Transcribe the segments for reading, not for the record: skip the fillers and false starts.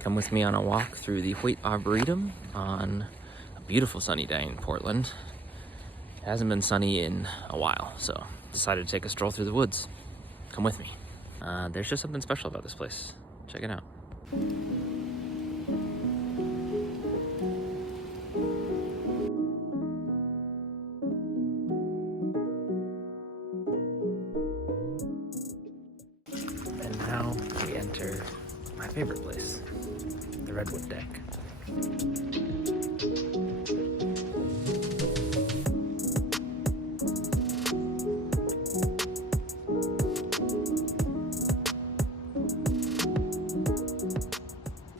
Come with me on a walk through the Hoyt Arboretum on a beautiful sunny day in Portland. It hasn't been sunny in a while, so decided to take a stroll through the woods. Come with me. There's just something special about this place. Check it out. And now we enter my favorite place, the Redwood Deck.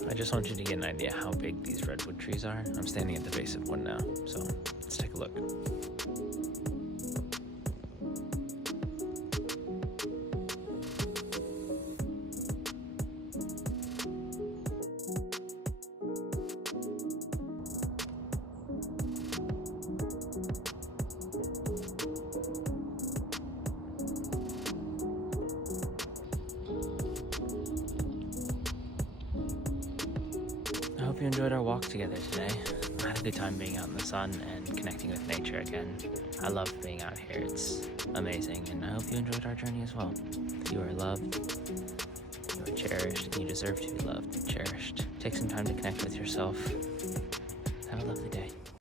I just want you to get an idea how big these redwood trees are. I'm standing at the base of one now, so let's take a look. I hope you enjoyed our walk together today. I had a good time being out in the sun and connecting with nature again. I love being out here, it's amazing, and I hope you enjoyed our journey as well. You are loved, you are cherished, and you deserve to be loved and cherished. Take some time to connect with yourself. Have a lovely day.